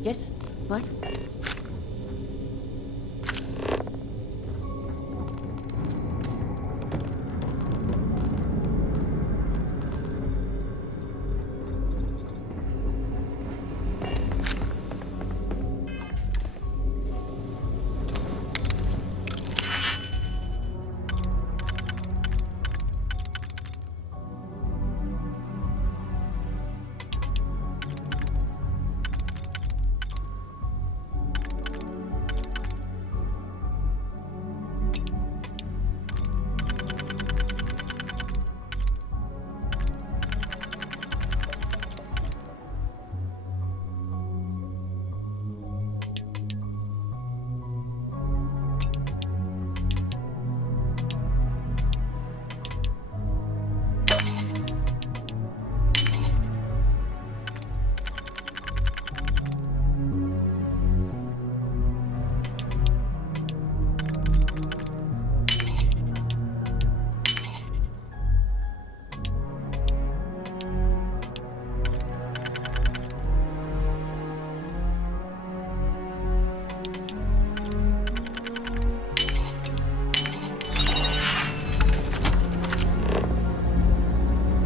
Yes? What?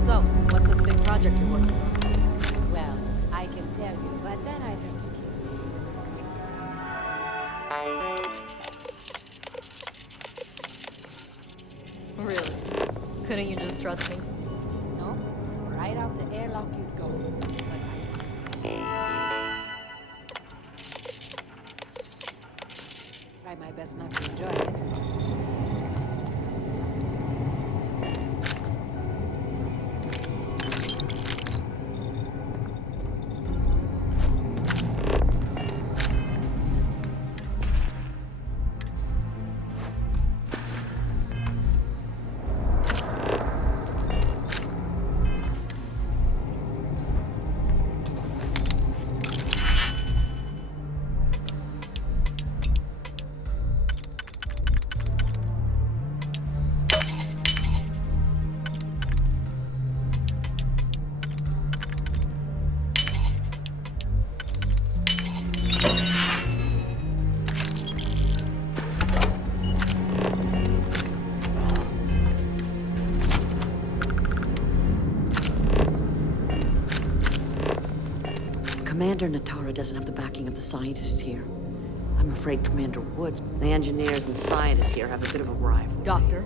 So, what's this big project you're working on? Well, I can tell you, but then I'd have to kill you. Really? Couldn't you just trust me? No? Right out the airlock you'd go. But I try my best not to enjoy it. Commander Natara doesn't have the backing of the scientists here. I'm afraid Commander Woods, the engineers and scientists here have a bit of a rival. Doctor?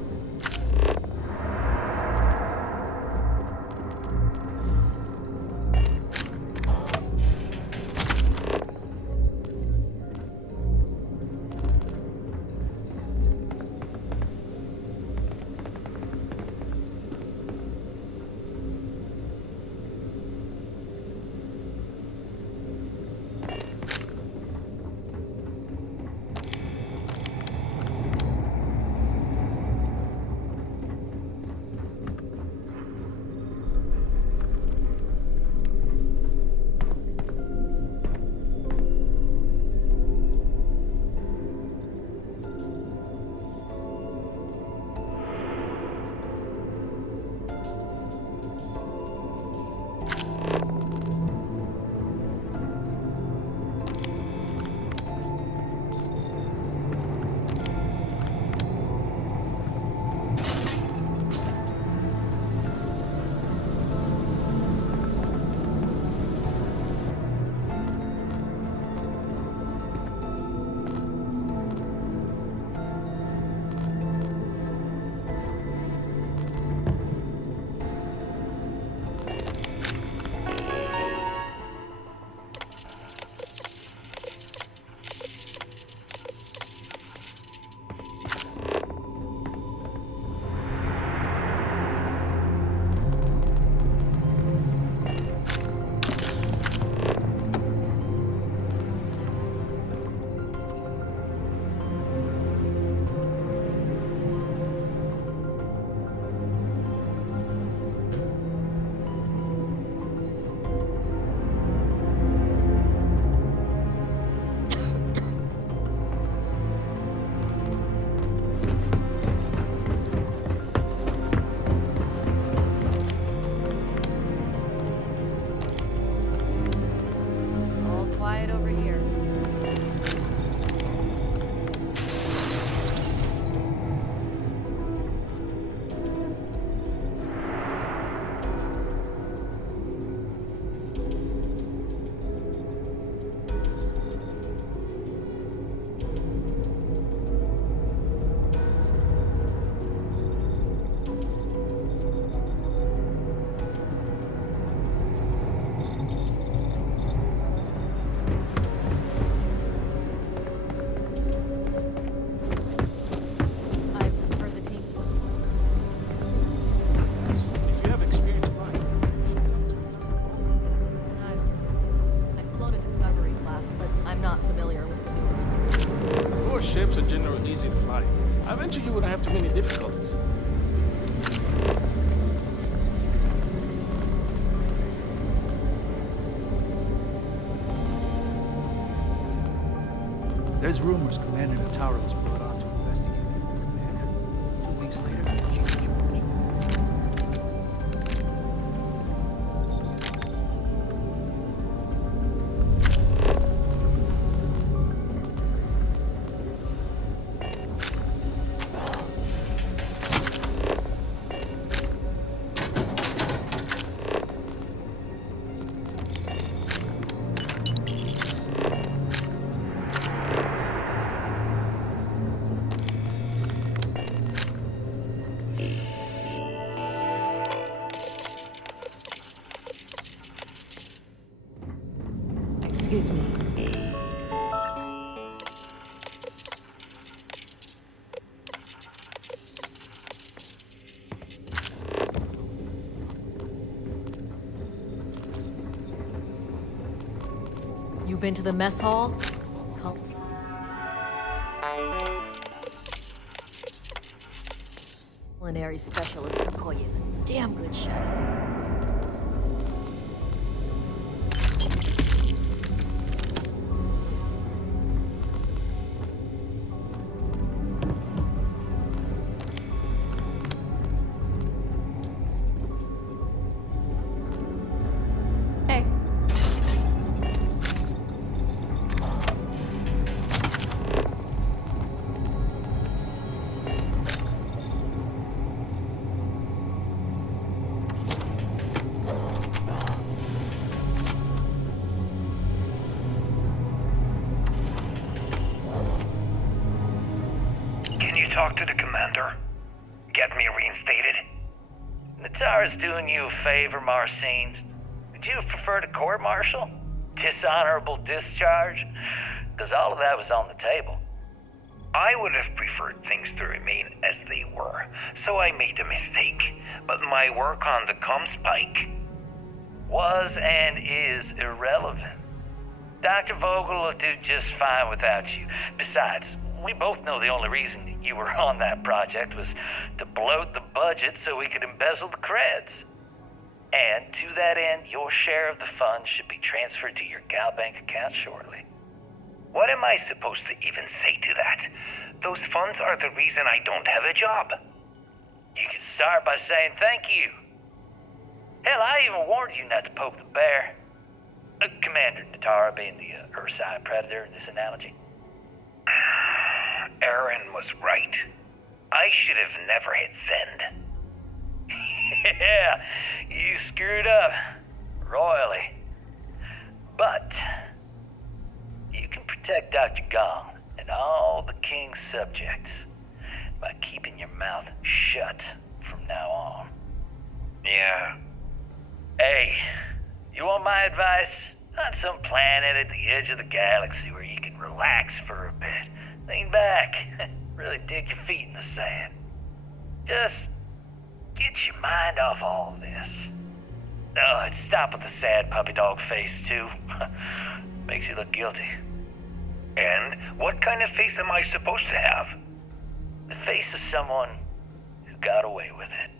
not familiar with the newer type. Newer ships are generally easy to fly. I venture you wouldn't have too many difficulties. There's rumors Commander Natara was brought on to investigate the old commander. 2 weeks later, she's in charge. Excuse me. You been to the mess hall? Culinary specialist Okoye is a damn good chef. Hey. Can you talk to the commander? Get me reinstated? Natara's doing you a favor, Marcine. Would you have preferred a court-martial? Dishonorable discharge? Because all of that was on the table. I would have preferred things to remain as they were, so I made a mistake. But my work on the Comspike Was and is irrelevant. Dr. Vogel will do just fine without you. Besides, we both know the only reason you were on that project was to bloat the budget so we could embezzle the creds. And to that end, your share of the funds should be transferred to your Gal Bank account shortly. What am I supposed to even say to that? Those funds are the reason I don't have a job. You can start by saying thank you. Hell, I even warned you not to poke the bear. Commander Natara being the Ursine predator in this analogy. Aaron was right. I should have never hit send. Yeah, you screwed up. Royally. But you can protect Dr. Gong and all the King's subjects by keeping your mouth shut from now on. Yeah. Hey, you want my advice? On some planet at the edge of the galaxy where you can relax for a bit. Lean back. Really dig your feet in the sand. Just get your mind off all of this. Oh, and stop with the sad puppy dog face, too. Makes you look guilty. And what kind of face am I supposed to have? The face of someone who got away with it.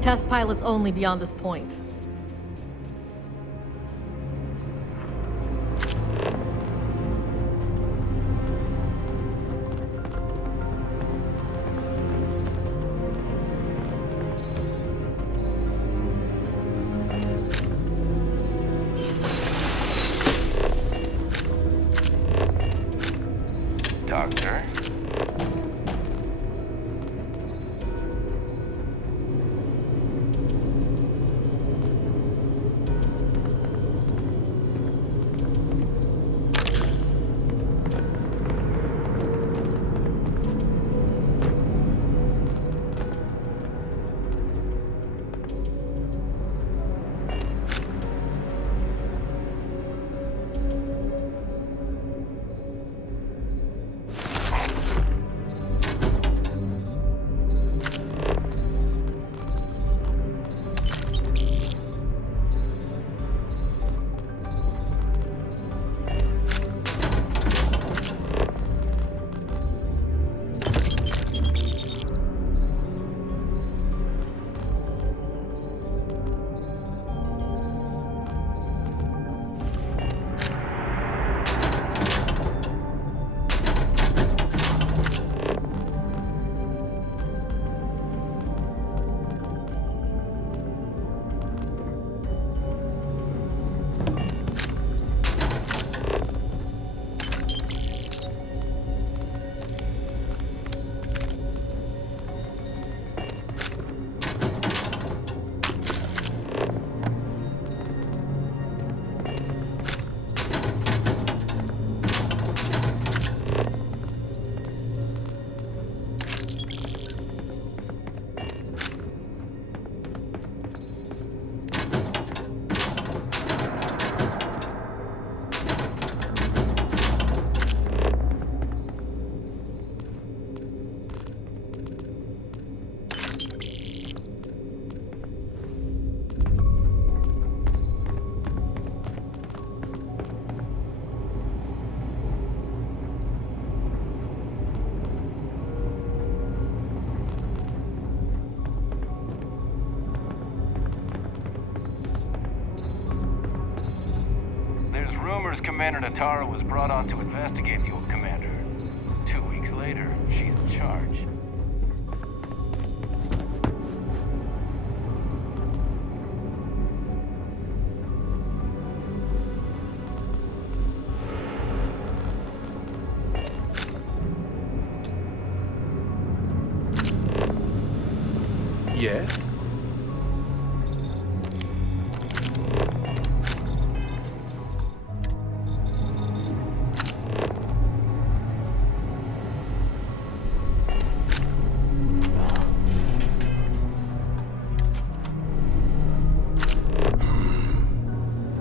Test pilots only beyond this point. Doctor? Rumors Commander Natara was brought on to investigate the old commander. 2 weeks later, she's in charge. Yes?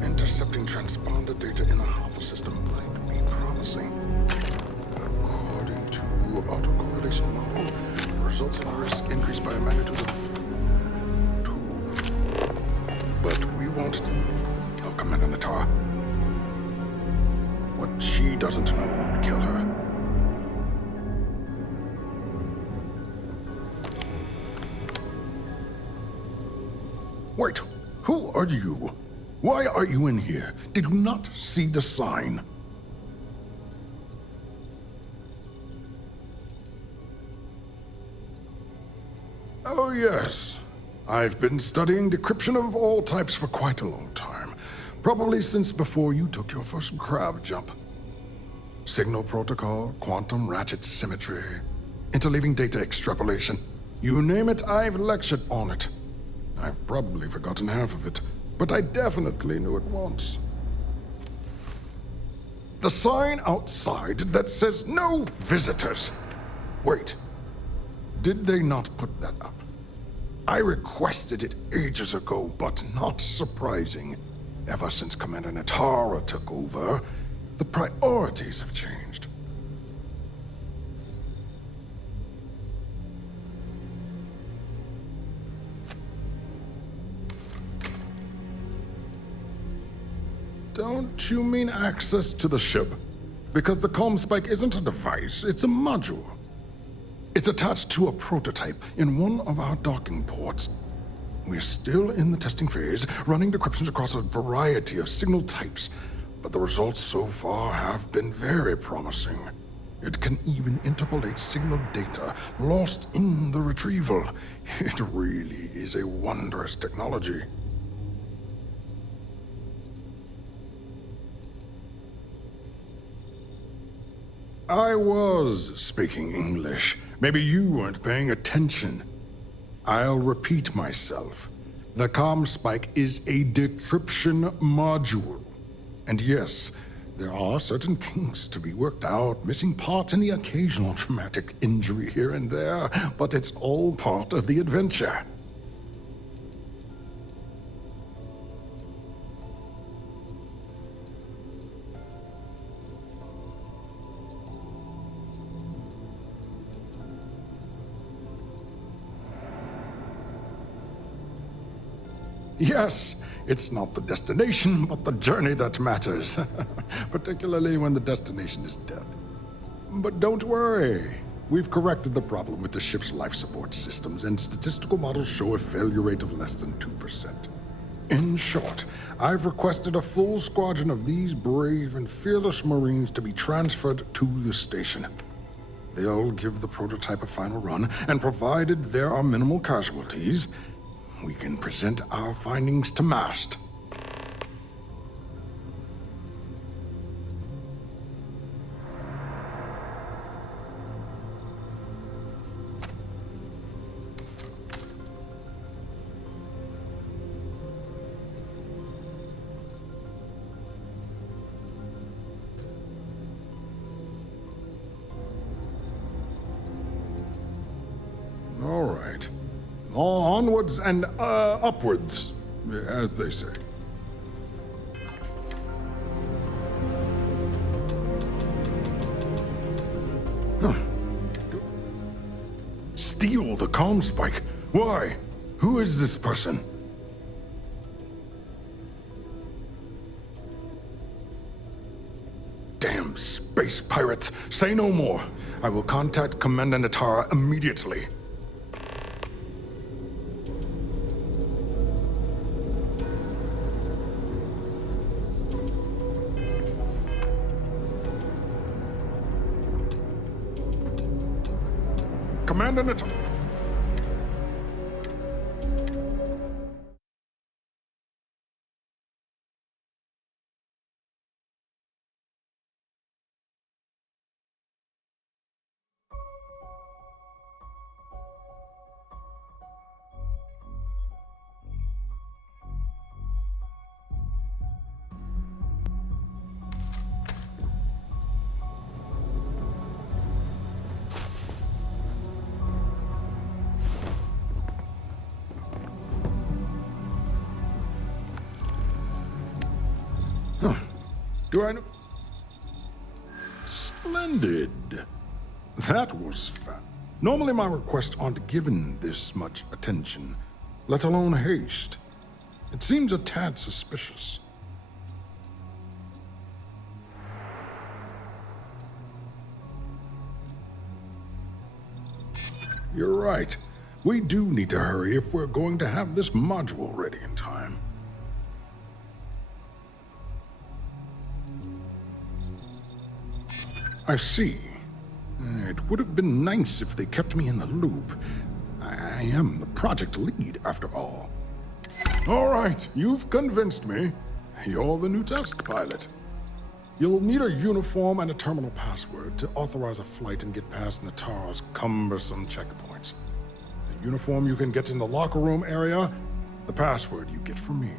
Intercepting transponder data in the Alpha system might be promising. According to autocorrelation model, results in risk increased by a magnitude of 2. But we won't tell Commander Natara. What she doesn't know won't kill her. Wait, who are you? Why are you in here? Did you not see the sign? Oh, yes. I've been studying decryption of all types for quite a long time. Probably since before you took your first crab jump. Signal protocol, quantum ratchet symmetry, interleaving data extrapolation. You name it, I've lectured on it. I've probably forgotten half of it, but I definitely knew it once. The sign outside that says no visitors. Wait, did they not put that up? I requested it ages ago, but not surprising. Ever since Commander Natara took over, the priorities have changed. Don't you mean access to the ship? Because the comm spike isn't a device, it's a module. It's attached to a prototype in one of our docking ports. We're still in the testing phase, running decryptions across a variety of signal types, but the results so far have been very promising. It can even interpolate signal data lost in the retrieval. It really is a wondrous technology. I was speaking English. Maybe you weren't paying attention. I'll repeat myself. The comm spike is a decryption module. And yes, there are certain kinks to be worked out, missing parts and the occasional traumatic injury here and there, but it's all part of the adventure. Yes, it's not the destination, but the journey that matters. Particularly when the destination is death. But don't worry. We've corrected the problem with the ship's life support systems, and statistical models show a failure rate of less than 2%. In short, I've requested a full squadron of these brave and fearless Marines to be transferred to the station. They'll give the prototype a final run, and provided there are minimal casualties, we can present our findings to MAST. All right. Onwards and upwards, as they say. Huh. Steal the comm spike? Why? Who is this person? Damn space pirates! Say no more. I will contact Commander Natara immediately. Commander Natara. Do I know? Splendid. That was fast. Normally my requests aren't given this much attention, let alone haste. It seems a tad suspicious. You're right. We do need to hurry if we're going to have this module ready in time. I see. It would have been nice if they kept me in the loop. I am the project lead, after all. All right, you've convinced me. You're the new test pilot. You'll need a uniform and a terminal password to authorize a flight and get past Natara's cumbersome checkpoints. The uniform you can get in the locker room area, the password you get from me.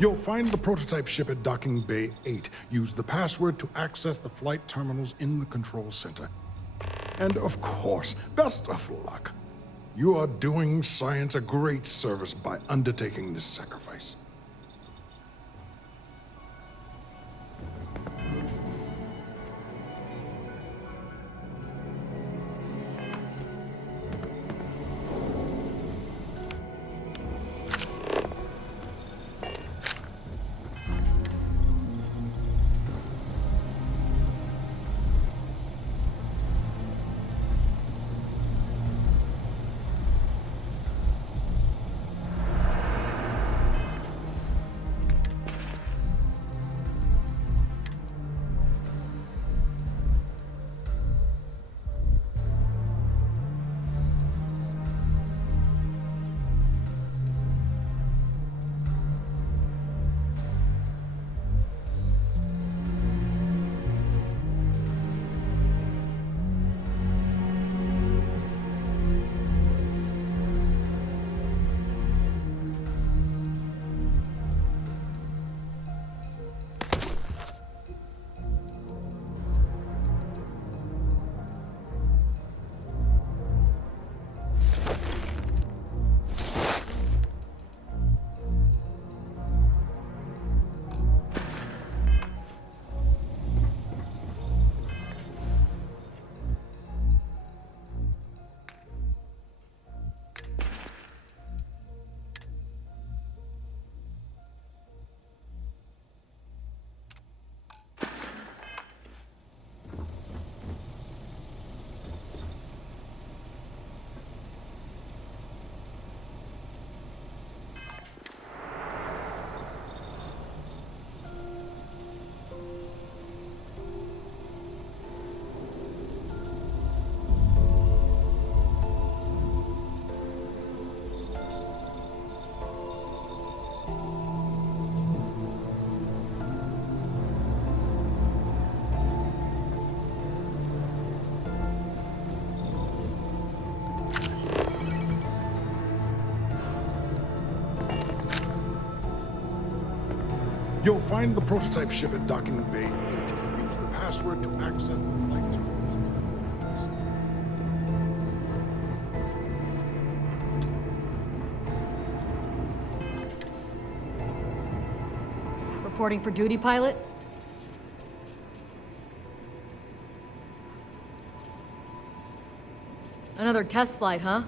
You'll find the prototype ship at Docking Bay 8. Use the password to access the flight terminals in the control center. And of course, best of luck. You are doing science a great service by undertaking this sacrifice. You'll find the prototype ship at Docking Bay 8. Use the password to access the flight terminals. Reporting for duty, pilot? Another test flight, huh?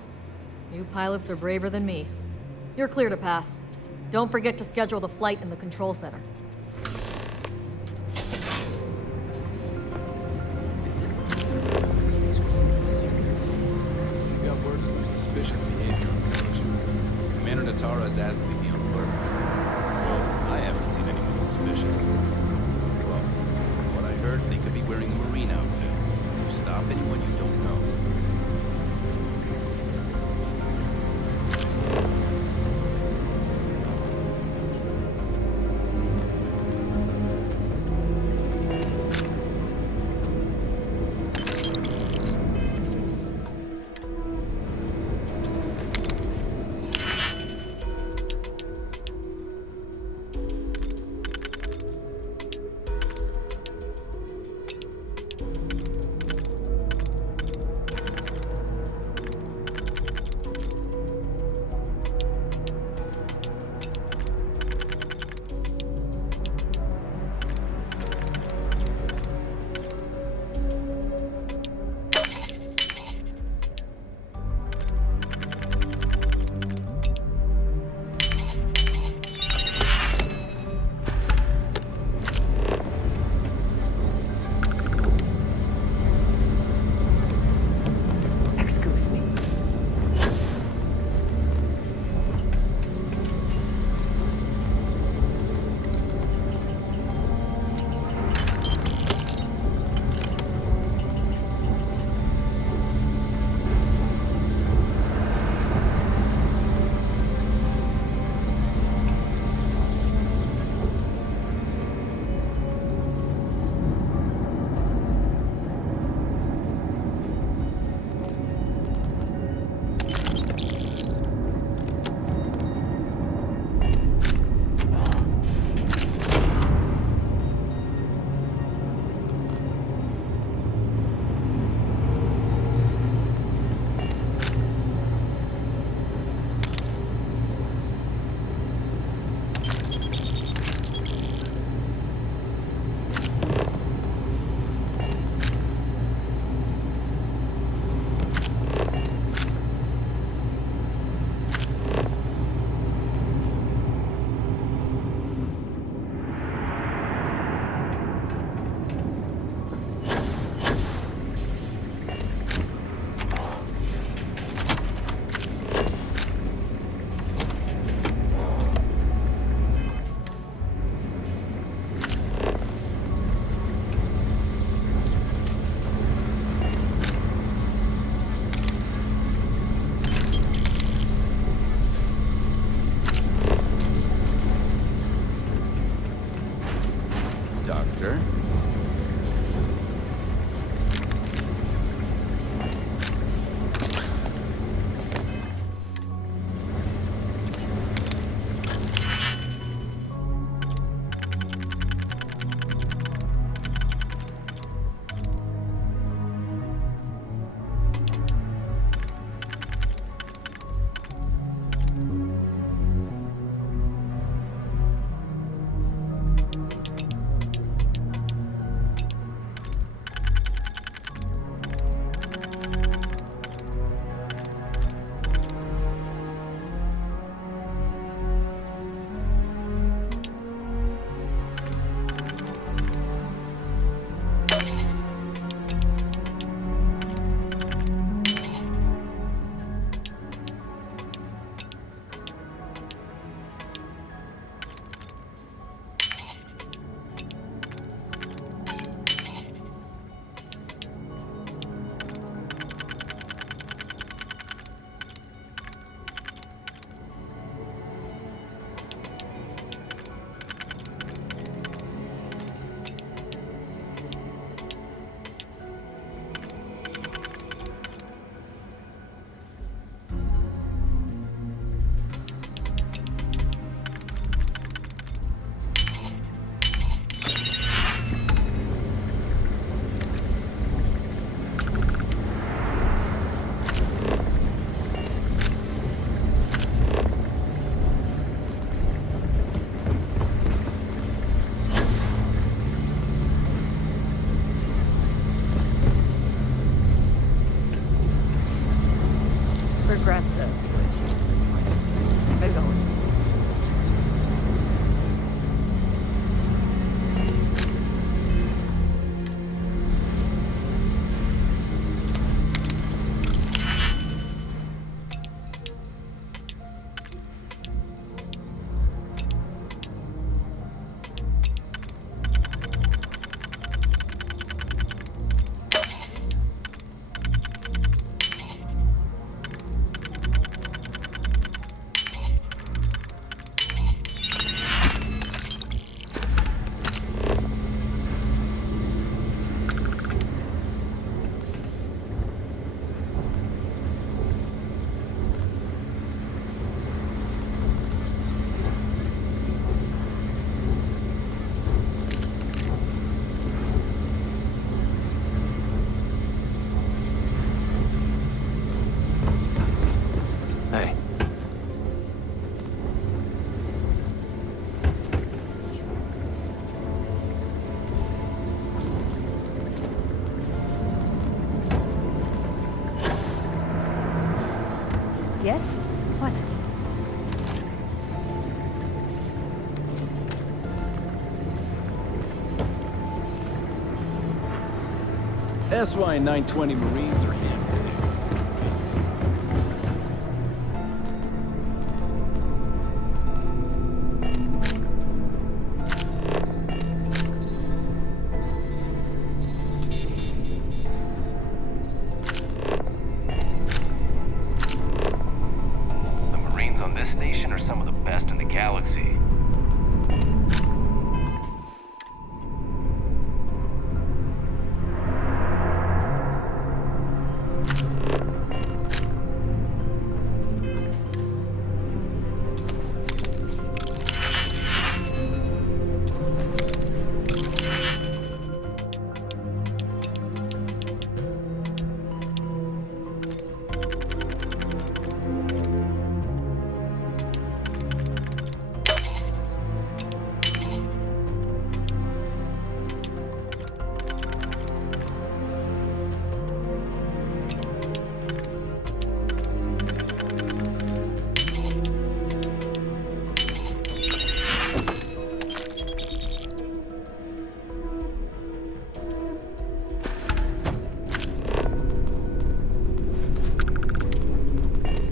You pilots are braver than me. You're clear to pass. Don't forget to schedule the flight in the control center. We got word of some suspicious behavior on the station. Commander Natara has asked that we be on alert. Well, I haven't seen anyone suspicious. Well, from what I heard, they could be wearing a Marine outfit. So stop anyone you don't know. progressed a few inches this morning. As always. Hey. Yes? What? SY-920 Marines are in. The Marines on this station are some of the best in the galaxy.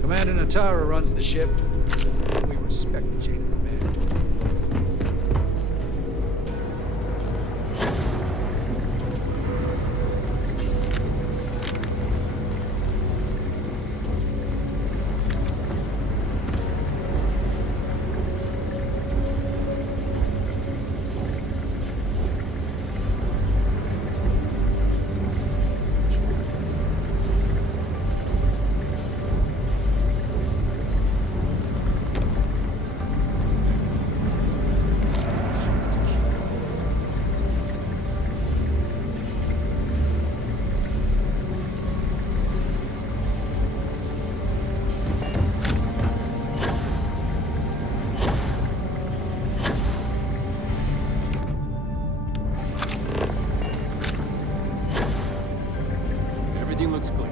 Commander Natara runs the ship. We respect the chain of command. Everything looks clear.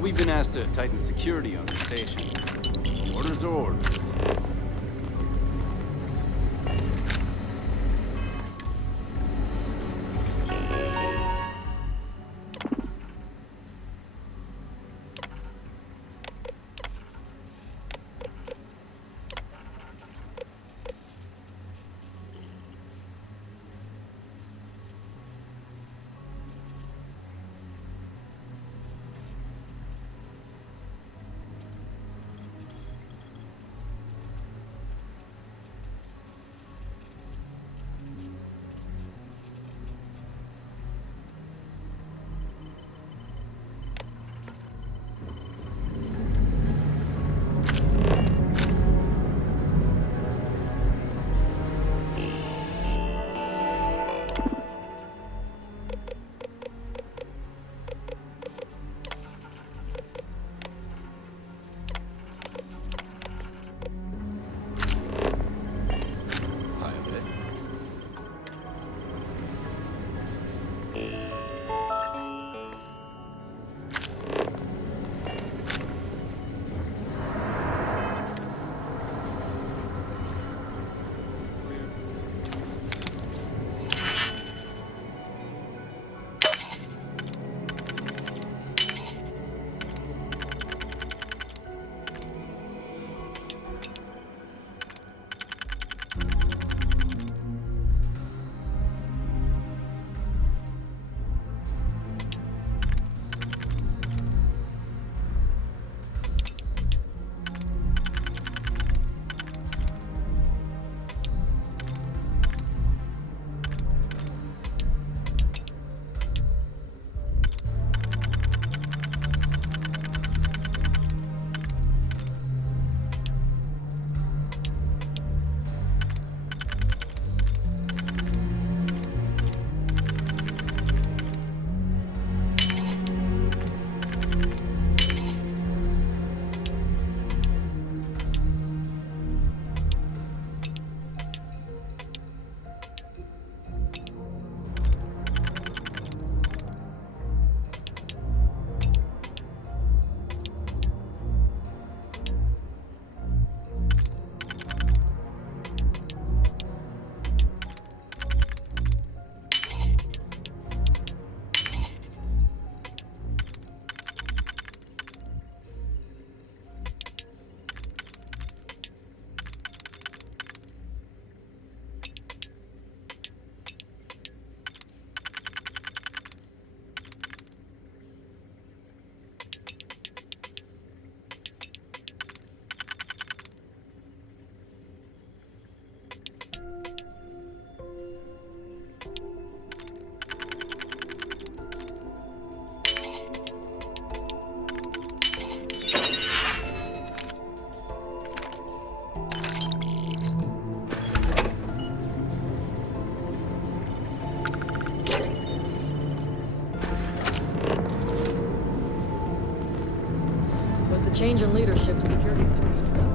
We've been asked to tighten security on the station. Orders are orders. change in leadership, security's been beefed up.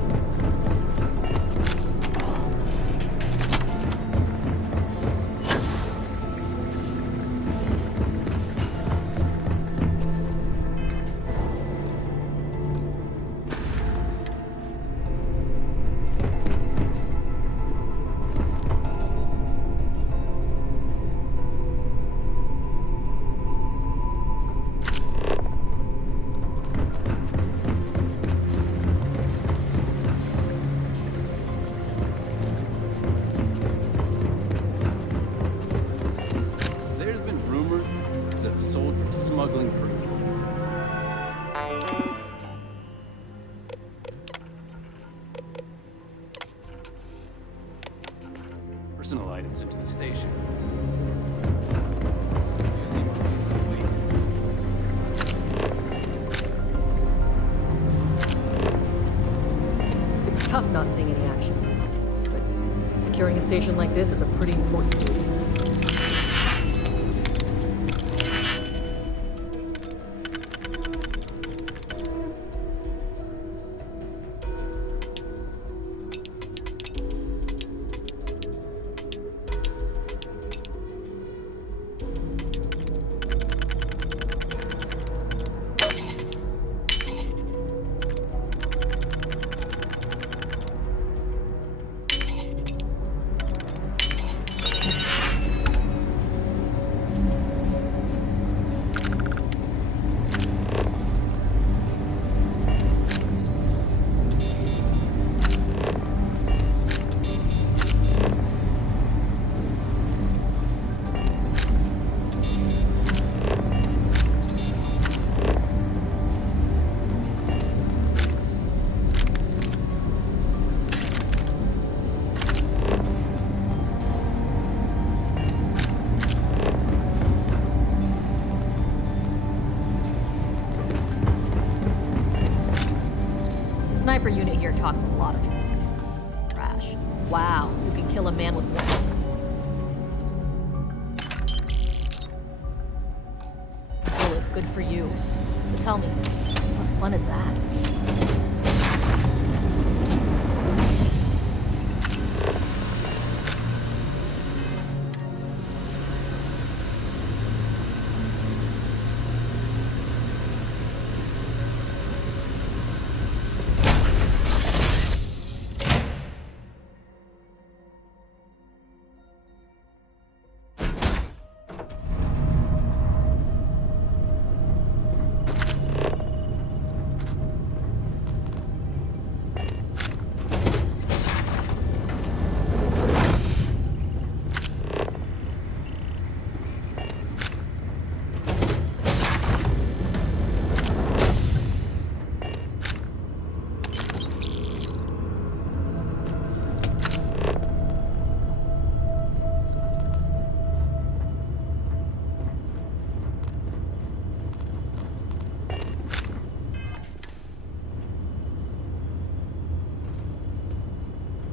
There's been rumor that a soldier smuggling crew. Personal items into the station. You seem to be way too busy. It's tough not seeing any action. But securing a station like this is a pretty important duty. Sniper unit here talks a lot of trash. Wow, you can kill a man with one. Bullet, good for you. But tell me, what fun is that?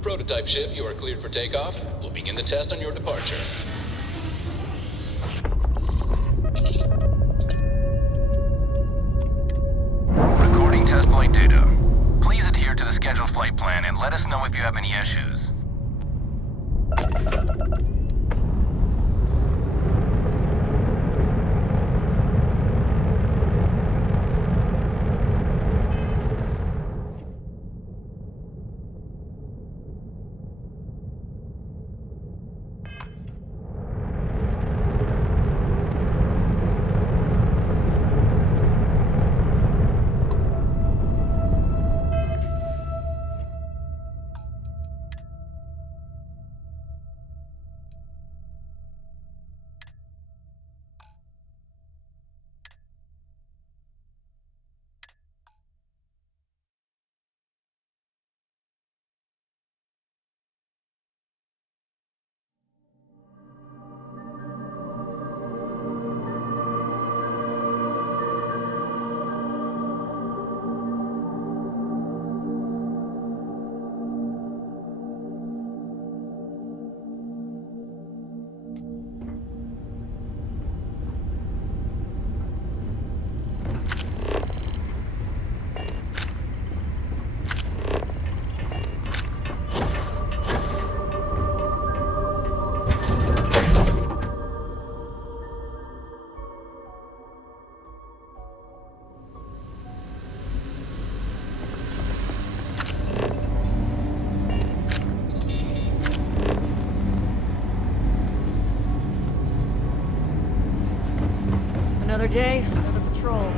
Prototype ship, you are cleared for takeoff. We'll begin the test on your departure. Recording test flight data. Please adhere to the scheduled flight plan and let us know if you have any issues. Another day, another patrol.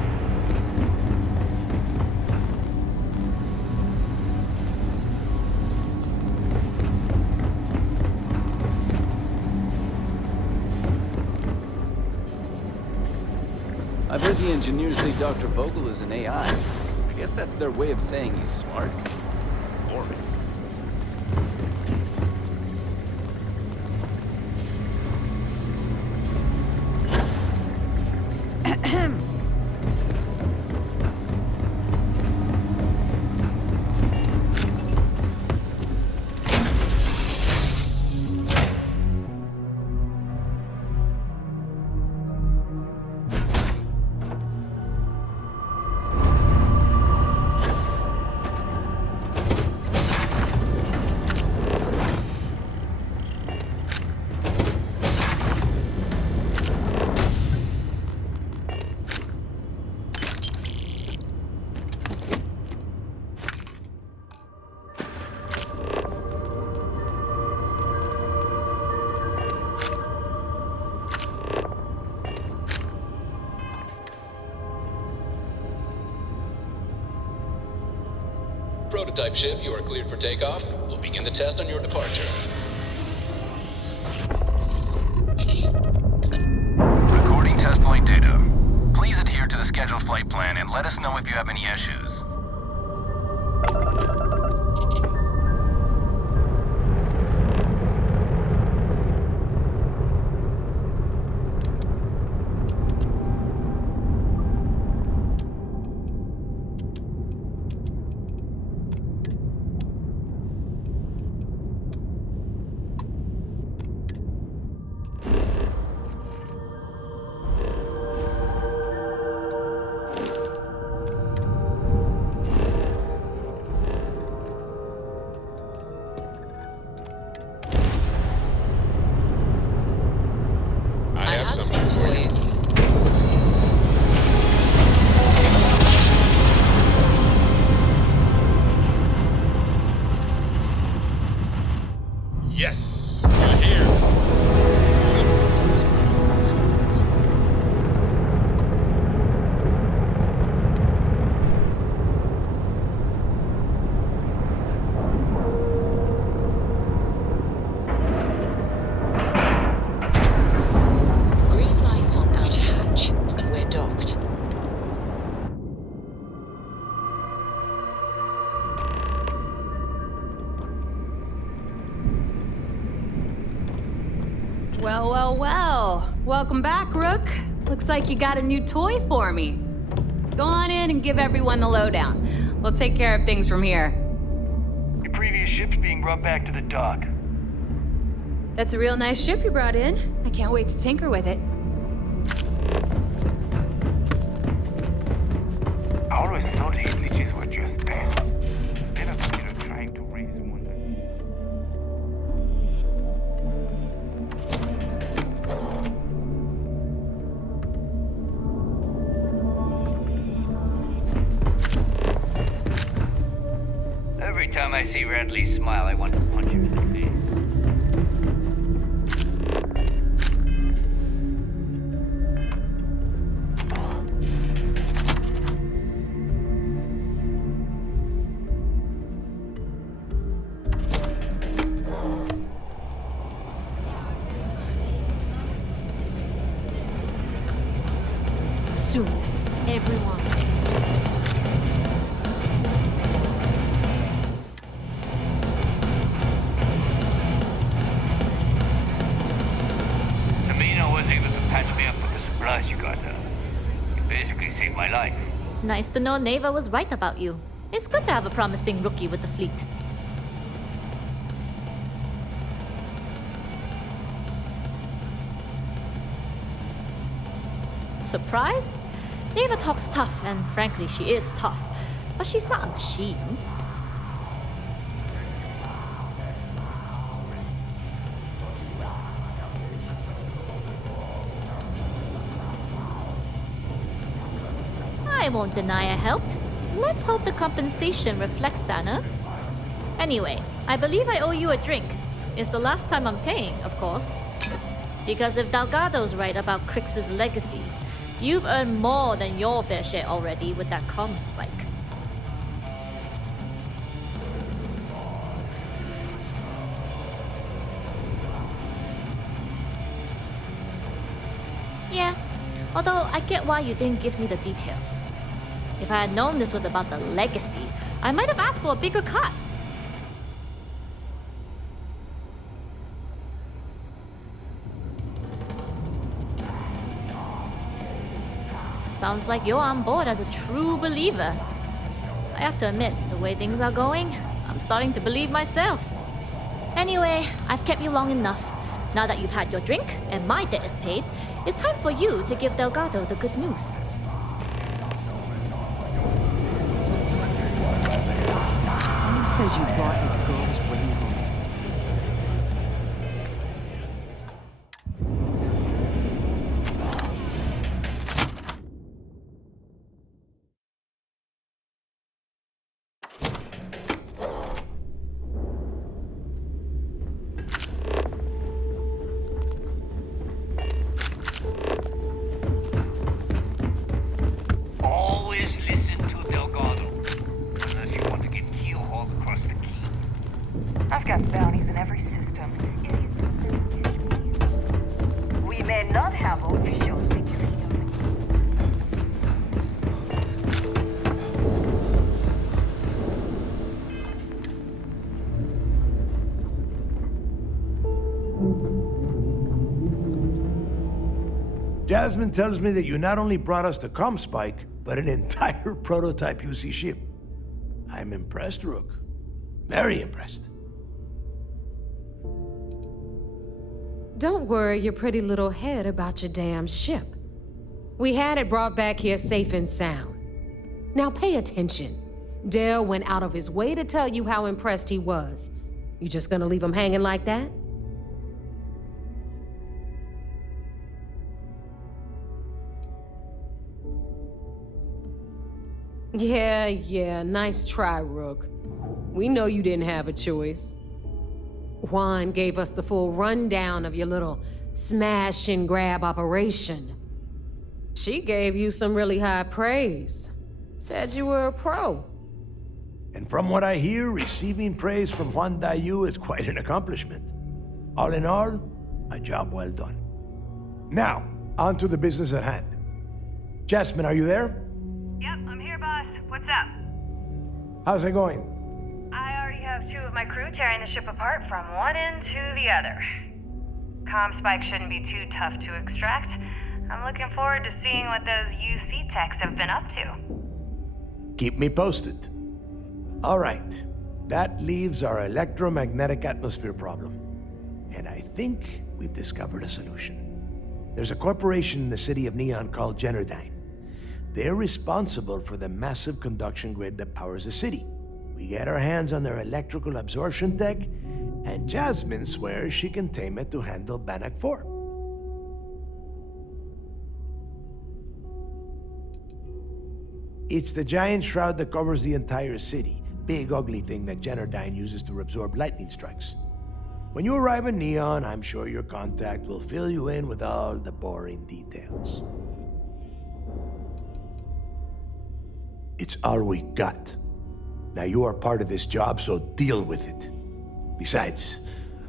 I've heard the engineers say Dr. Vogel is an AI. I guess that's their way of saying he's smart. Boring. Prototype ship, you are cleared for takeoff. We'll begin the test on your departure. Recording test flight data. Please adhere to the scheduled flight plan and let us know if you have any issues. I have something for you. Yes, we're here. Green lights on outer hatch. We're docked. Well, well, well. Welcome back, Rook. Looks like you got a new toy for me. Go on in and give everyone the lowdown. We'll take care of things from here. Your previous ship's being brought back to the dock. That's a real nice ship you brought in. I can't wait to tinker with it. I always thought these leeches were just pests. Never considered trying to raise one. Every time I see Radley smile, I want to punch him in the face. Soon, everyone. Samina was able to patch me up with the supplies you got her. You basically saved my life. Nice to know Neva was right about you. It's good to have a promising rookie with the fleet. Surprise? Neva talks tough, and frankly, she is tough. But she's not a machine. I won't deny I helped. Let's hope the compensation reflects that, huh? Anyway, I believe I owe you a drink. It's the last time I'm paying, of course. Because if Delgado's right about Crix's legacy, You've earned more than your fair share already with that comm spike. Yeah, although I get why you didn't give me the details. If I had known this was about the legacy, I might have asked for a bigger cut. Sounds like you're on board as a true believer. I have to admit, the way things are going, I'm starting to believe myself. Anyway, I've kept you long enough. Now that you've had your drink and my debt is paid, it's time for you to give Delgado the good news. Ryan says you brought his girl's ring home. Always listen to Delgado, unless you want to get keelhauled across the key. I've got bounties in every system. We may not have official security. Jasmine tells me that you not only brought us the comm spike, but an entire prototype UC ship. I'm impressed, Rook. Very impressed. Don't worry your pretty little head about your damn ship. We had it brought back here safe and sound. Now pay attention. Dale went out of his way to tell you how impressed he was. You just gonna leave him hanging like that? Yeah, nice try, Rook. We know you didn't have a choice. Juan gave us the full rundown of your little smash and grab operation. She gave you some really high praise. Said you were a pro. And from what I hear, receiving praise from Juan Dayu is quite an accomplishment. All in all, a job well done. Now, on to the business at hand. Jasmine, are you there? Yep, I'm here, boss. What's up? How's it going? I already have 2 of my crew tearing the ship apart from one end to the other. Comm spike shouldn't be too tough to extract. I'm looking forward to seeing what those UC techs have been up to. Keep me posted. All right, that leaves our electromagnetic atmosphere problem. And I think we've discovered a solution. There's a corporation in the city of Neon called Generdyne. They're responsible for the massive conduction grid that powers the city. We get our hands on their electrical absorption tech, and Jasmine swears she can tame it to handle Bannock 4. It's the giant shroud that covers the entire city. Big ugly thing that Generdyne uses to absorb lightning strikes. When you arrive in Neon, I'm sure your contact will fill you in with all the boring details. It's all we got. Now you are part of this job, so deal with it. Besides,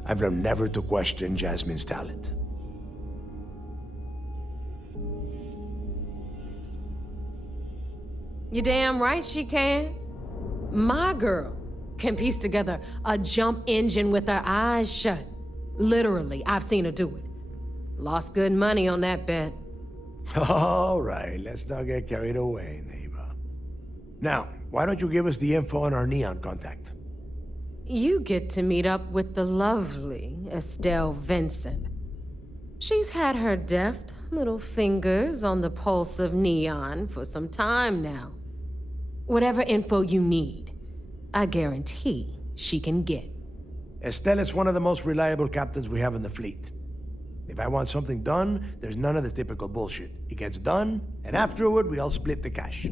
I've learned never to question Jasmine's talent. You damn right she can. My girl can piece together a jump engine with her eyes shut. Literally, I've seen her do it. Lost good money on that bet. All right, let's not get carried away, neighbor. Now, why don't you give us the info on our Neon contact? You get to meet up with the lovely Estelle Vincent. She's had her deft little fingers on the pulse of Neon for some time now. Whatever info you need, I guarantee she can get. Estelle is one of the most reliable captains we have in the fleet. If I want something done, there's none of the typical bullshit. It gets done, and afterward, we all split the cash.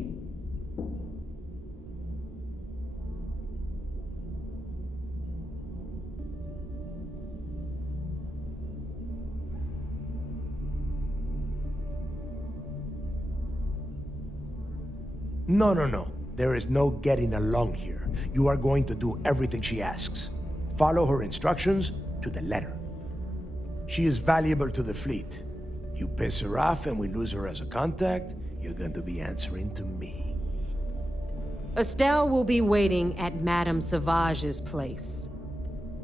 No. There is no getting along here. You are going to do everything she asks. Follow her instructions to the letter. She is valuable to the fleet. You piss her off and we lose her as a contact, you're going to be answering to me. Estelle will be waiting at Madame Sauvage's place.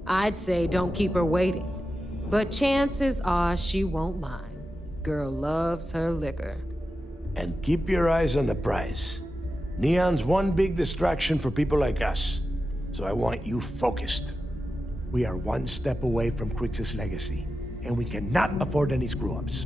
I'd say don't keep her waiting, but chances are she won't mind. Girl loves her liquor. And keep your eyes on the prize. Neon's one big distraction for people like us, so I want you focused. We are one step away from Crix's legacy, and we cannot afford any screw-ups.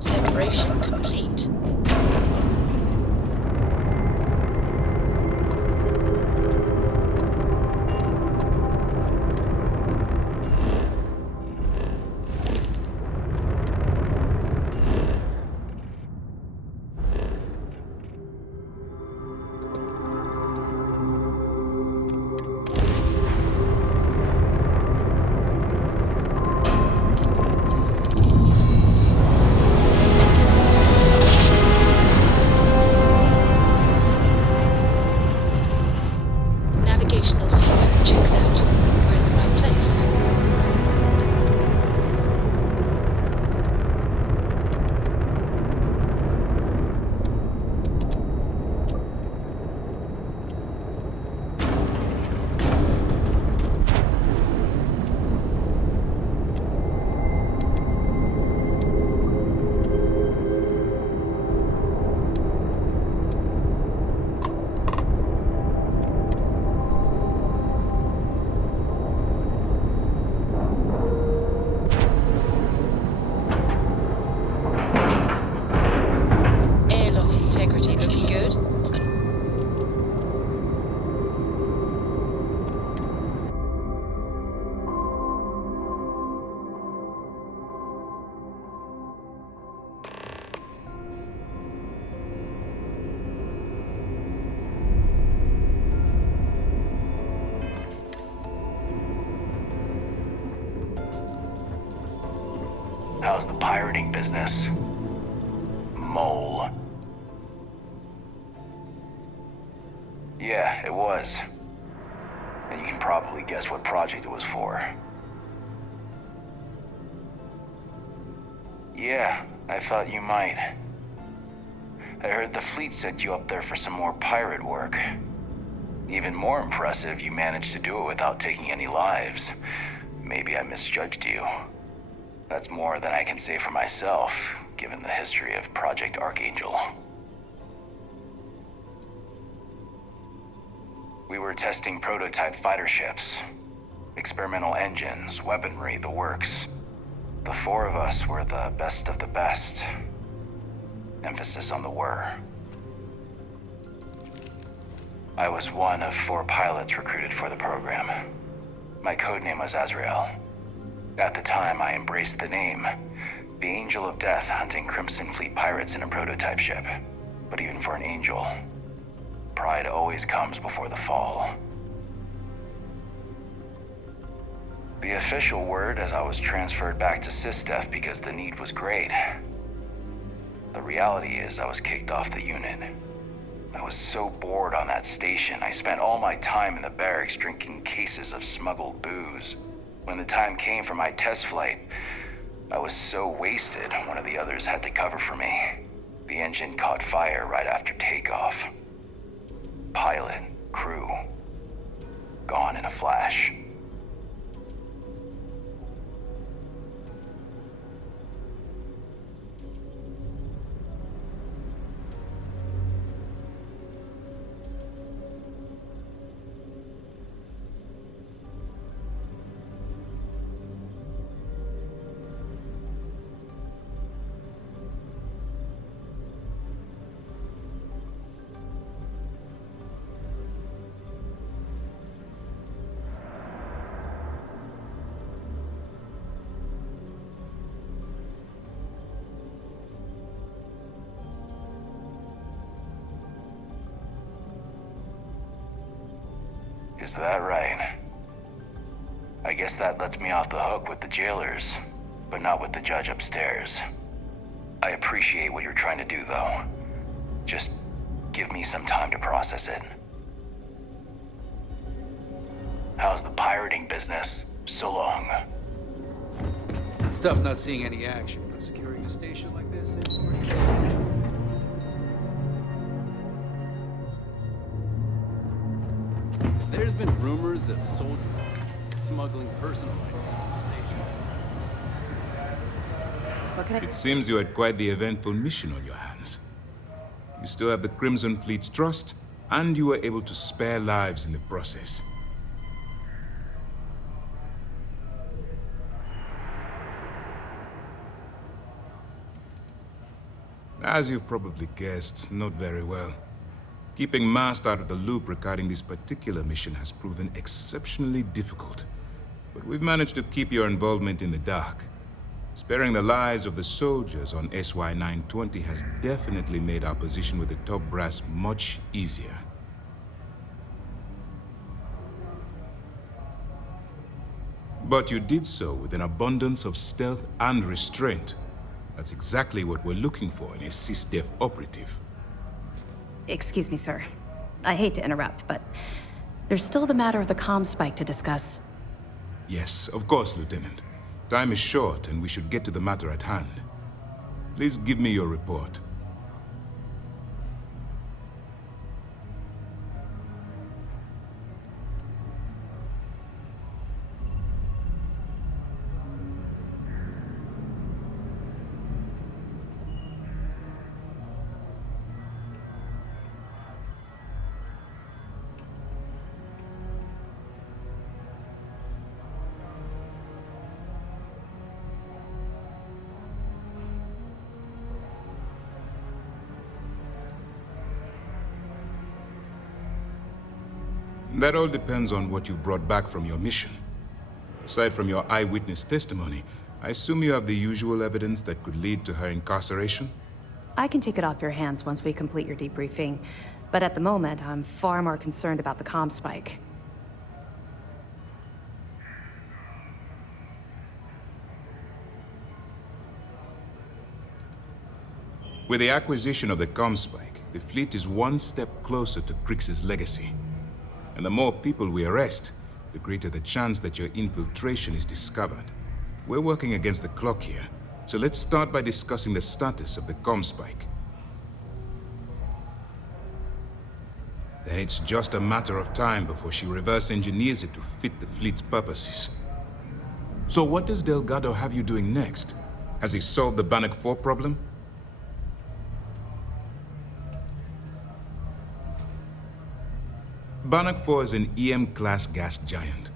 Separation complete. Navigational feedback checks out. We're in the right place. Airlock integrity looks good. How's the pirating business? Mole. Yeah, it was. And you can probably guess what project it was for. Yeah, I thought you might. I heard the fleet sent you up there for some more pirate work. Even more impressive, you managed to do it without taking any lives. Maybe I misjudged you. That's more than I can say for myself, given the history of Project Archangel. We were testing prototype fighter ships, experimental engines, weaponry, the works. The four of us were the best of the best. Emphasis on the were. I was one of 4 pilots recruited for the program. My codename was Azrael. At the time, I embraced the name, the Angel of Death hunting Crimson Fleet pirates in a prototype ship. But even for an angel, pride always comes before the fall. The official word is I was transferred back to SysDef because the need was great. The reality is I was kicked off the unit. I was so bored on that station, I spent all my time in the barracks drinking cases of smuggled booze. When the time came for my test flight, I was so wasted, one of the others had to cover for me. The engine caught fire right after takeoff. Pilot, crew, gone in a flash. Is that right? I guess that lets me off the hook with the jailers, but not with the judge upstairs. I appreciate what you're trying to do, though. Just give me some time to process it. How's the pirating business? So long. It's tough not seeing any action, but securing a station like this is pretty... There's been rumors of soldiers smuggling personal items into the station. It seems you had quite the eventful mission on your hands. You still have the Crimson Fleet's trust, and you were able to spare lives in the process. As you've probably guessed, not very well. Keeping Mast out of the loop regarding this particular mission has proven exceptionally difficult. But we've managed to keep your involvement in the dark. Sparing the lives of the soldiers on SY-920 has definitely made our position with the top brass much easier. But you did so with an abundance of stealth and restraint. That's exactly what we're looking for in a SysDef operative. Excuse me, sir. I hate to interrupt, but there's still the matter of the comm spike to discuss. Yes, of course, Lieutenant. Time is short, and we should get to the matter at hand. Please give me your report. That all depends on what you brought back from your mission. Aside from your eyewitness testimony, I assume you have the usual evidence that could lead to her incarceration? I can take it off your hands once we complete your debriefing, but at the moment, I'm far more concerned about the comm spike. With the acquisition of the comm spike, the fleet is one step closer to Krix's legacy. And the more people we arrest, the greater the chance that your infiltration is discovered. We're working against the clock here, so let's start by discussing the status of the comm spike. Then it's just a matter of time before she reverse engineers it to fit the fleet's purposes. So what does Delgado have you doing next? Has he solved the Bannock 4 problem? Bannock 4 is an EM-class gas giant.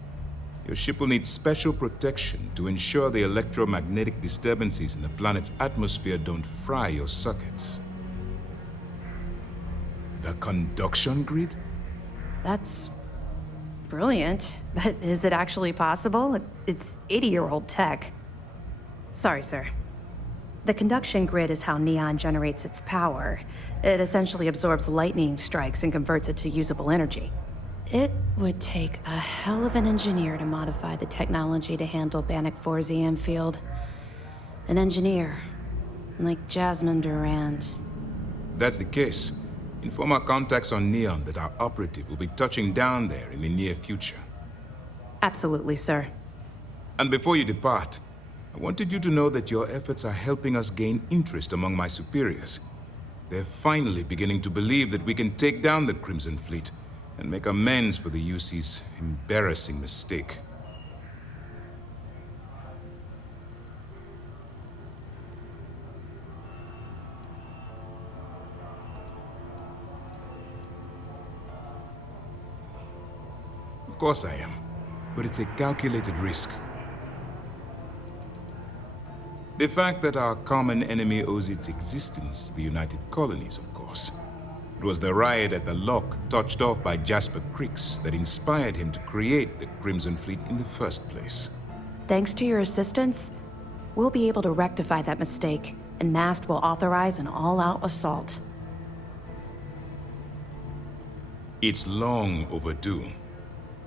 Your ship will need special protection to ensure the electromagnetic disturbances in the planet's atmosphere don't fry your sockets. The conduction grid? That's brilliant, but is it actually possible? It's 80-year-old tech. Sorry, sir. The conduction grid is how Neon generates its power. It essentially absorbs lightning strikes and converts it to usable energy. It would take a hell of an engineer to modify the technology to handle Bannock 4's EM field. An engineer, like Jasmine Durand. That's the case. Inform our contacts on Neon that our operative will be touching down there in the near future. Absolutely, sir. And before you depart, I wanted you to know that your efforts are helping us gain interest among my superiors. They're finally beginning to believe that we can take down the Crimson Fleet, and make amends for the UC's embarrassing mistake. Of course I am, but it's a calculated risk. The fact that our common enemy owes its existence to the United Colonies, of course. It was the riot at the lock, touched off by Jasper Creeks, that inspired him to create the Crimson Fleet in the first place. Thanks to your assistance, we'll be able to rectify that mistake, and Mast will authorize an all-out assault. It's long overdue.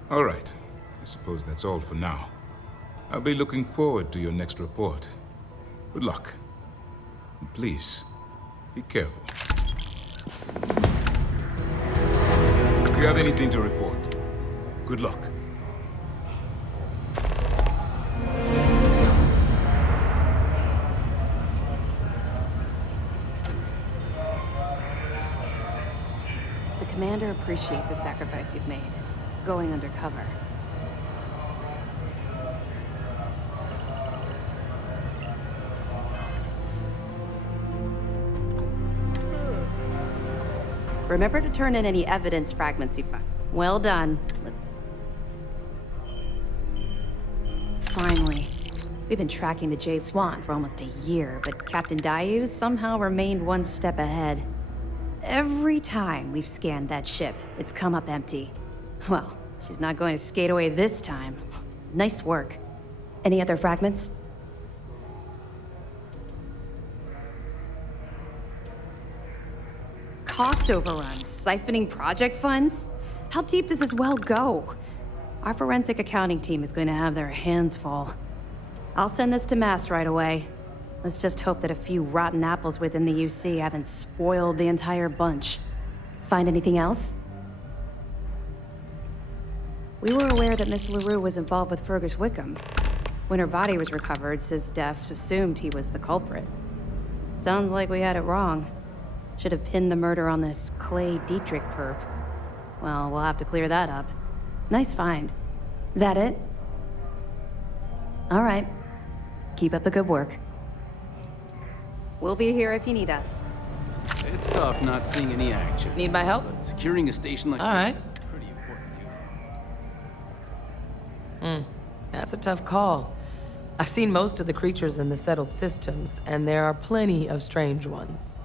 All right, I suppose that's all for now. I'll be looking forward to your next report. Good luck. And please, be careful. Do you have anything to report? Good luck. The commander appreciates the sacrifice you've made, going undercover. Remember to turn in any evidence fragments you find. Well done. Finally. We've been tracking the Jade Swan for almost a year, but Captain Dayu's somehow remained one step ahead. Every time we've scanned that ship, it's come up empty. Well, she's not going to skate away this time. Nice work. Any other fragments? Cost overruns, siphoning project funds? How deep does this well go? Our forensic accounting team is going to have their hands full. I'll send this to Mast right away. Let's just hope that a few rotten apples within the UC haven't spoiled the entire bunch. Find anything else? We were aware that Miss LaRue was involved with Fergus Wickham. When her body was recovered, SysDef assumed he was the culprit. Sounds like we had it wrong. Should have pinned the murder on this Clay Dietrich perp. Well, we'll have to clear that up. Nice find. That it? All right. Keep up the good work. We'll be here if you need us. It's tough not seeing any action. Need my help? But securing a station like All this right. is a pretty important duty. That's a tough call. I've seen most of the creatures in the settled systems, and there are plenty of strange ones.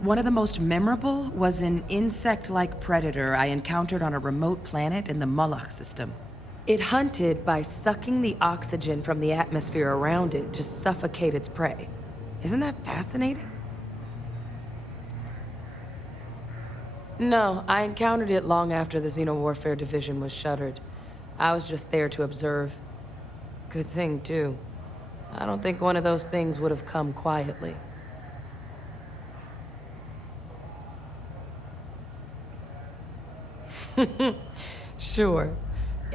One of the most memorable was an insect-like predator I encountered on a remote planet in the Moloch system. It hunted by sucking the oxygen from the atmosphere around it to suffocate its prey. Isn't that fascinating? No, I encountered it long after the Xenowarfare Division was shuttered. I was just there to observe. Good thing, too. I don't think one of those things would have come quietly. Sure.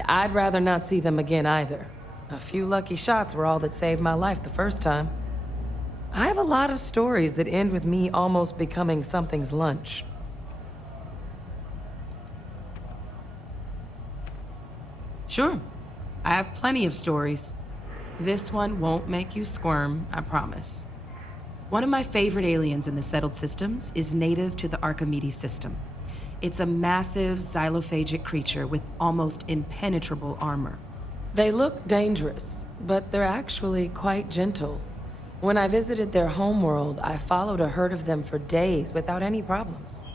I'd rather not see them again either. A few lucky shots were all that saved my life the first time. I have a lot of stories that end with me almost becoming something's lunch. Sure. I have plenty of stories. This one won't make you squirm, I promise. One of my favorite aliens in the settled systems is native to the Archimedes system. It's a massive xylophagic creature with almost impenetrable armor. They look dangerous, but they're actually quite gentle. When I visited their homeworld, I followed a herd of them for days without any problems.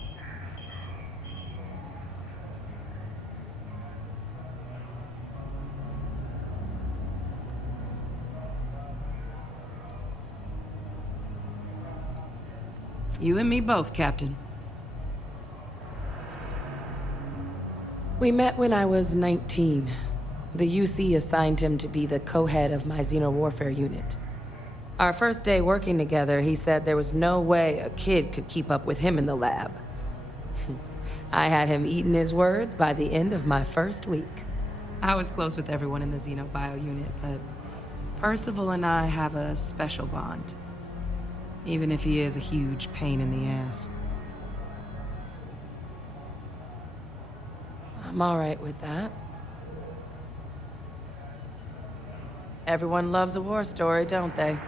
You and me both, Captain. We met when I was 19. The UC assigned him to be the co-head of my Xenowarfare unit. Our first day working together, he said there was no way a kid could keep up with him in the lab. I had him eating his words by the end of my first week. I was close with everyone in the Xenobio unit, but Percival and I have a special bond. Even if he is a huge pain in the ass. I'm all right with that. Everyone loves a war story, don't they?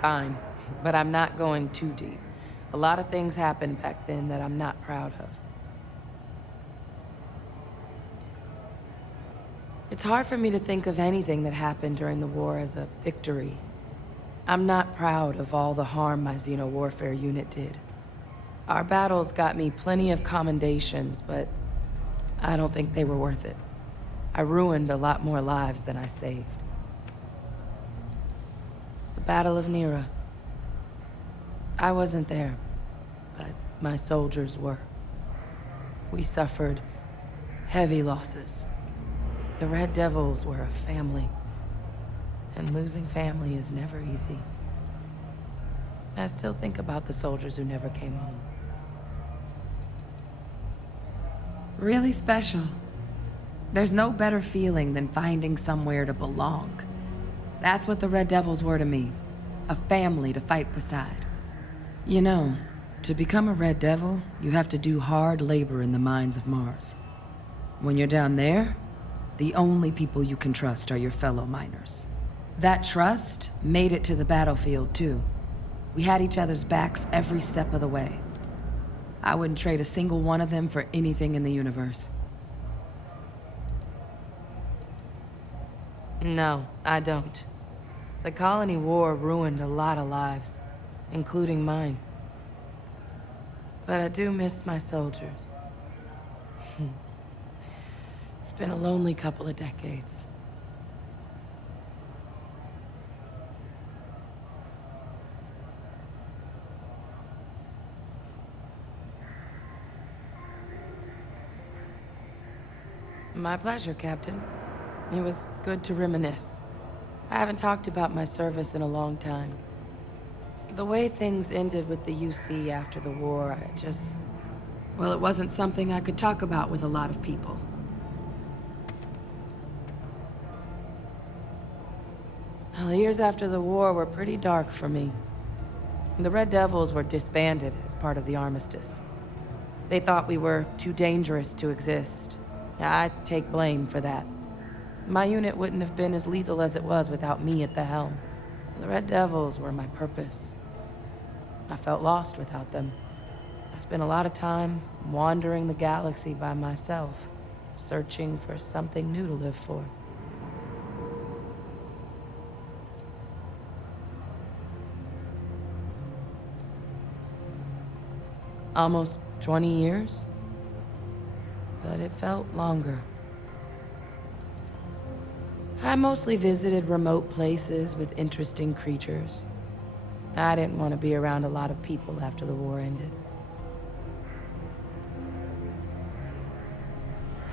Fine, but I'm not going too deep. A lot of things happened back then that I'm not proud of. It's hard for me to think of anything that happened during the war as a victory. I'm not proud of all the harm my Xeno warfare unit did. Our battles got me plenty of commendations, but I don't think they were worth it. I ruined a lot more lives than I saved. The Battle of Nira. I wasn't there, but my soldiers were. We suffered heavy losses. The Red Devils were a family, and losing family is never easy. I still think about the soldiers who never came home. Really special. There's no better feeling than finding somewhere to belong. That's what the Red Devils were to me. A family to fight beside. You know, to become a Red Devil, you have to do hard labor in the mines of Mars. When you're down there, the only people you can trust are your fellow miners. That trust made it to the battlefield, too. We had each other's backs every step of the way. I wouldn't trade a single one of them for anything in the universe. No, I don't. The Colony War ruined a lot of lives, including mine. But I do miss my soldiers. It's been a lonely couple of decades. My pleasure, Captain. It was good to reminisce. I haven't talked about my service in a long time. The way things ended with the UC after the war, well, it wasn't something I could talk about with a lot of people. Well, the years after the war were pretty dark for me. The Red Devils were disbanded as part of the armistice. They thought we were too dangerous to exist. I take blame for that. My unit wouldn't have been as lethal as it was without me at the helm. The Red Devils were my purpose. I felt lost without them. I spent a lot of time wandering the galaxy by myself, searching for something new to live for. Almost 20 years? But it felt longer. I mostly visited remote places with interesting creatures. I didn't want to be around a lot of people after the war ended.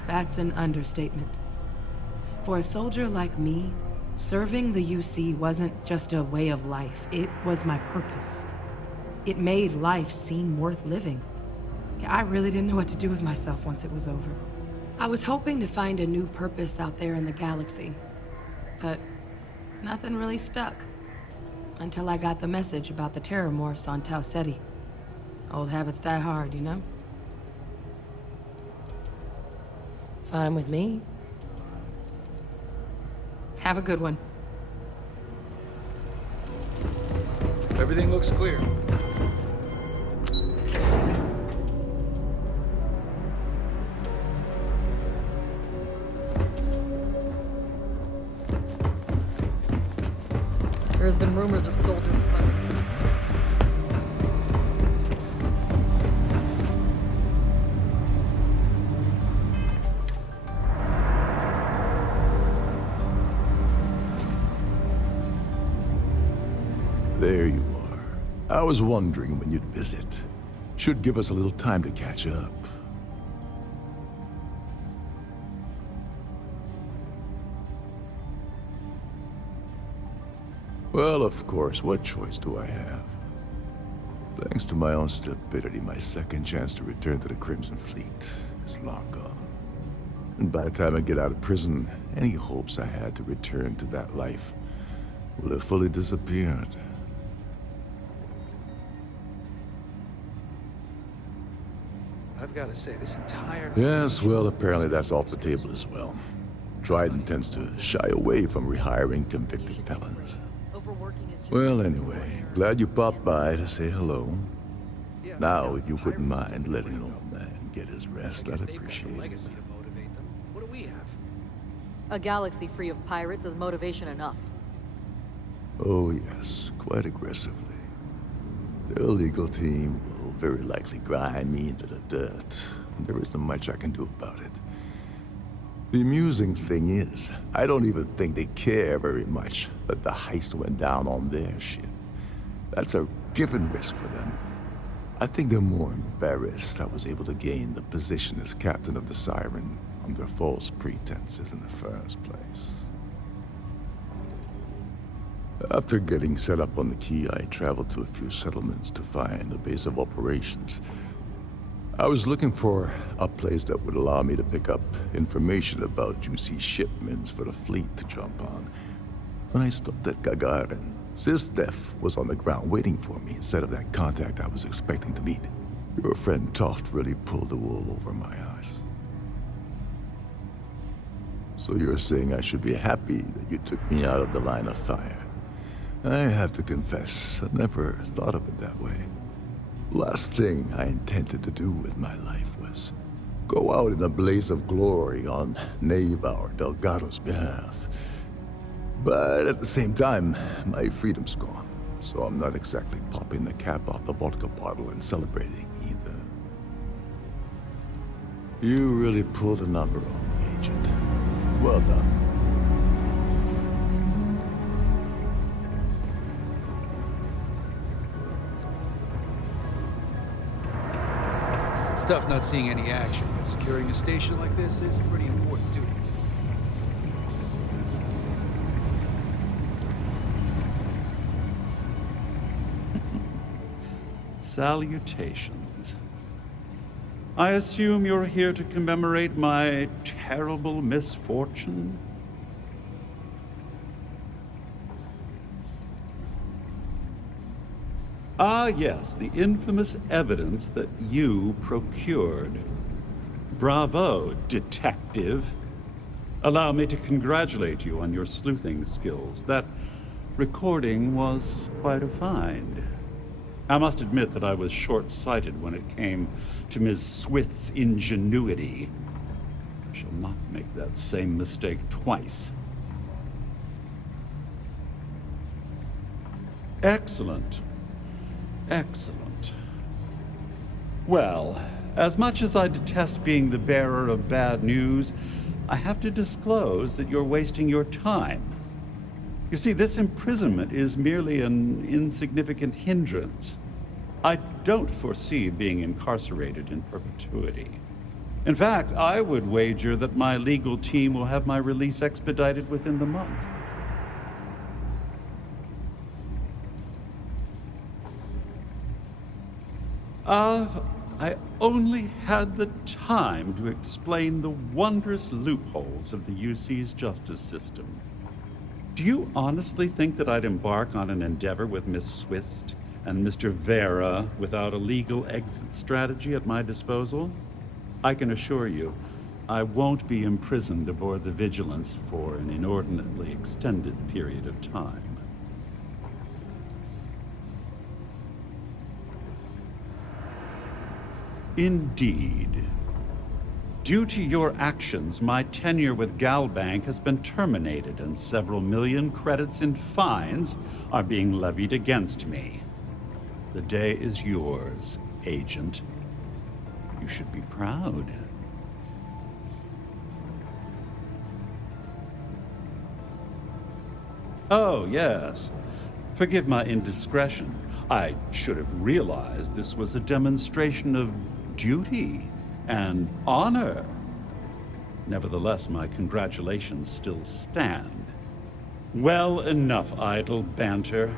That's an understatement. For a soldier like me, serving the UC wasn't just a way of life, it was my purpose. It made life seem worth living. I really didn't know what to do with myself once it was over. I was hoping to find a new purpose out there in the galaxy, but nothing really stuck. Until I got the message about the terramorphs on Tau Ceti. Old habits die hard, you know? Fine with me. Have a good one. Everything looks clear. There's been rumors of soldiers smuggling. There you are. I was wondering when you'd visit. Should give us a little time to catch up. Well, of course, what choice do I have? Thanks to my own stupidity, my second chance to return to the Crimson Fleet is long gone. And by the time I get out of prison, any hopes I had to return to that life will have fully disappeared. I've got to say, this entire... Yes, well, apparently that's off the table as well. Dryden tends to shy away from rehiring convicted felons. Well, anyway, glad you popped by to say hello. Now, if you wouldn't mind letting an old man get his rest, I'd appreciate it. What do we have? A galaxy free of pirates is motivation enough. Oh, yes, quite aggressively. The illegal team will very likely grind me into the dirt. There isn't much I can do about it. The amusing thing is, I don't even think they care very much that the heist went down on their ship. That's a given risk for them. I think they're more embarrassed I was able to gain the position as captain of the Siren under false pretenses in the first place. After getting set up on the Key, I traveled to a few settlements to find a base of operations. I was looking for a place that would allow me to pick up information about juicy shipments for the fleet to jump on. When I stopped at Gagarin, SysDef was on the ground waiting for me instead of that contact I was expecting to meet. Your friend Toft really pulled the wool over my eyes. So you're saying I should be happy that you took me out of the line of fire? I have to confess, I never thought of it that way. Last thing I intended to do with my life was go out in a blaze of glory on Navar Delgado's behalf. But at the same time, my freedom's gone, so I'm not exactly popping the cap off the vodka bottle and celebrating either. You really pulled a number on me, Agent. Well done. Stuff not seeing any action, but securing a station like this is a pretty important duty. Salutations. I assume you're here to commemorate my terrible misfortune? Ah, yes, the infamous evidence that you procured. Bravo, detective. Allow me to congratulate you on your sleuthing skills. That recording was quite a find. I must admit that I was short-sighted when it came to Ms. Swith's ingenuity. I shall not make that same mistake twice. Excellent. Excellent. Well, as much as I detest being the bearer of bad news, I have to disclose that you're wasting your time. You see, this imprisonment is merely an insignificant hindrance. I don't foresee being incarcerated in perpetuity. In fact, I would wager that my legal team will have my release expedited within the month. I only had the time to explain the wondrous loopholes of the UC's justice system. Do you honestly think that I'd embark on an endeavor with Miss Swist and Mr. Vera without a legal exit strategy at my disposal? I can assure you, I won't be imprisoned aboard the Vigilance for an inordinately extended period of time. Indeed. Due to your actions, my tenure with Galbank has been terminated and several million credits in fines are being levied against me. The day is yours, Agent. You should be proud. Oh, yes. Forgive my indiscretion. I should have realized this was a demonstration of duty and honor. Nevertheless, my congratulations still stand. Well, enough idle banter.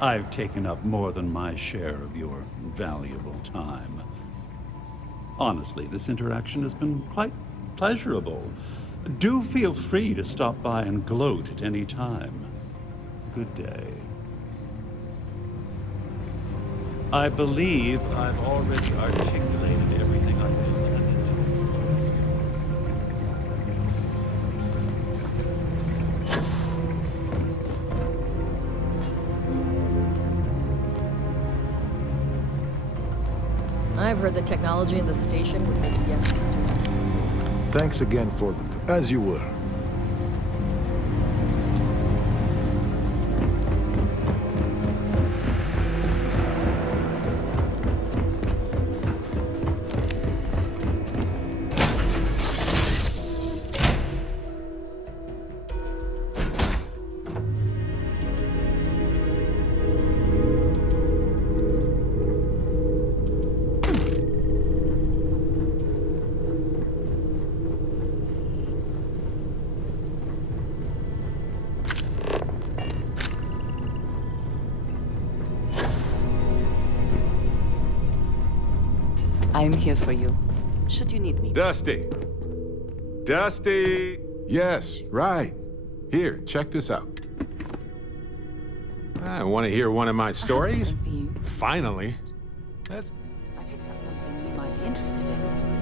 I've taken up more than my share of your valuable time. Honestly, this interaction has been quite pleasurable. Do feel free to stop by and gloat at any time. Good day. I believe I've already articulated everything I I've heard the technology in the station would make the MCs. Thanks again for them, as you were. I'm here for you, should you need me. Dusty! Dusty! Yes, right. Here, check this out. I want to hear one of my stories? Finally. I picked up something you might be interested in.